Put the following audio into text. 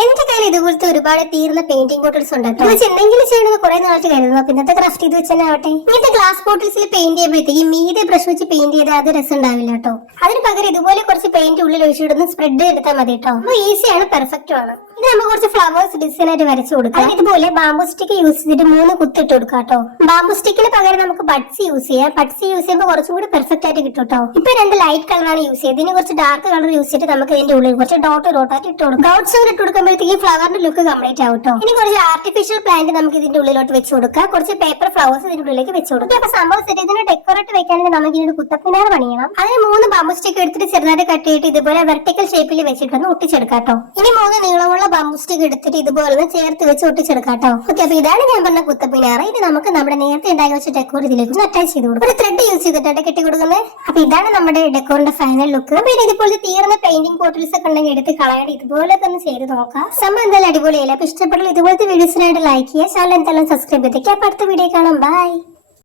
എന്റെ കയ്യിൽ ഇതുപോലത്തെ ഒരുപാട് തീർന്ന പെയിന്റിംഗ് ബോട്ടിൽസ് ഉണ്ട്. ഇത് വെച്ച് എന്തെങ്കിലും ചെയ്യണമെന്ന് കുറെ നാളായിട്ട് കരുതുന്നു. പിന്നത്തെ ക്രാഫ്റ്റ് ഇത് വെച്ച് തന്നെ ആവട്ടെ. ഇങ്ങനത്തെ ഗ്ലാസ് ബോട്ടിൽസിൽ പെയിന്റ് ചെയ്യുമ്പോഴത്തേക്ക് മീതെ ബ്രഷ് വെച്ച് പെയിന്റ് ചെയ്താൽ അത് രസം ഉണ്ടാവില്ല കേട്ടോ. അതിന് പകരം ഇതുപോലെ കുറച്ച് പെയിന്റ് ഉള്ളിൽ ഒഴിച്ചിടുന്ന സ്പ്രെഡ് എടുത്താൽ മതി കേട്ടോ. അപ്പൊ ഈസിയാണ്, പെർഫെക്റ്റും ആണ്. ഇത് നമുക്ക് കുറച്ച് ഫ്ലവേഴ്സ് ഡിസൈൻ ആയിട്ട് വരച്ചു കൊടുക്കാം. ഇതുപോലെ ബാംബു സ്റ്റിക്ക് യൂസ് ചെയ്തിട്ട് 3 കുത്തിട്ട് കൊടുക്കാം കേട്ടോ. ബാംബു സ്റ്റിക്കിന് പകരം നമുക്ക് ബഡ്സ് യൂസ് ചെയ്യാം. ബഡ്സ് യൂസ് ചെയ്യുമ്പോൾ കുറച്ചും കൂടി പെർഫെക്റ്റ് ആയിട്ട് കിട്ടും കേട്ടോ. ഇപ്പൊ 2 ലൈറ്റ് കളറാണ് യൂസ് ചെയ്തത്. ഇതിന് കുറച്ച് ഡാർക്ക് കളർ യൂസ് ചെയ്തിട്ട് നമുക്ക് ഇതിന്റെ ഉള്ളിൽ കുറച്ച് ഡോട്ട് ആയിട്ട് ഇട്ട് കൊടുക്കാം. ഡോട്ട്സ് കൂടെ ഇട്ട് കൊടുക്കുമ്പോഴത്തേക്ക് ഫ്ലവറിന്റെ ലുക്ക് കംപ്ലീറ്റ് ആവും കേട്ടോ. ഇനി കുറച്ച് ആർട്ടിഫിഷ്യൽ പ്ലാന്റ് നമുക്ക് ഇതിന്റെ ഉള്ളിലോട്ട് വെച്ച് കൊടുക്കാം. കുറച്ച് പേപ്പർ ഫ്ലവേഴ്സ് ഇതിന്റെ ഉള്ളിലേക്ക് വെച്ച് കൊടുക്കാം. അപ്പൊ സംഭവം സെറ്റ് ഇതിന് ഡെക്കറേറ്റ് വെക്കാനായിട്ട് നമുക്ക് ഇതിന്റെ കുത്തപ്പിനാർ പണിയണം. അതിന് 3 ബാംബു സ്റ്റിക്ക് എടുത്തിട്ട് ചെറുതായിട്ട് കട്ട് ചെയ്തിട്ട് ഇതുപോലെ വെർട്ടിക്കൽ ഷേപ്പിൽ വെച്ചിട്ടൊന്ന് ഒട്ടിച്ചെടുക്കാം കേട്ടോ. ഇനി 3 നീളമുള്ള ബാംബു സ്റ്റിക്ക് എടുത്തിട്ട് ഇതുപോലെ ചേർത്ത് വെച്ച് ഒട്ടിച്ചെടുക്കാം കേട്ടോ. ഓക്കെ, അപ്പൊ ഇതാണ് ഞാൻ പറഞ്ഞ കുത്തപ്പിനാറ്. ഇത് നമുക്ക് നമ്മുടെ നേരത്തെ ഉണ്ടാക്കി വെച്ച ഡെക്കോർ ഇതിലേക്ക് അറ്റാച്ച് ചെയ്ത് കൊടുക്കും. ഒരു ത്രെഡ് യൂസ് ചെയ്തിട്ടാണ് കെട്ടി കൊടുക്കുന്നത്. അപ്പൊ ഇതാണ് നമ്മുടെ ഡെക്കോറിന്റെ ഫൈനൽ ലുക്ക്. പിന്നെ ഇതുപോലത്തെ തീർന്ന പെയിന്റിംഗ് ബോട്ടിൽസ് ഒക്കെ ഉണ്ടെങ്കിൽ എടുത്ത് കളയാണ്ട് ഇതുപോലെ തന്നെ ചെയ്ത് നോക്കാം. സംഭവം എന്തായാലും അടിപൊളിയല്ല. അപ്പൊ ഇഷ്ടപ്പെട്ടാൽ ഇതുപോലത്തെ വീഡിയോസിനായിട്ട് ലൈക്ക് ചെയ്യുക, ചാനൽ എന്തായാലും സബ്സ്ക്രൈബ് ചെയ്തേക്കാം. അപ്പൊ അടുത്ത വീഡിയോ കാണാം. ബൈ.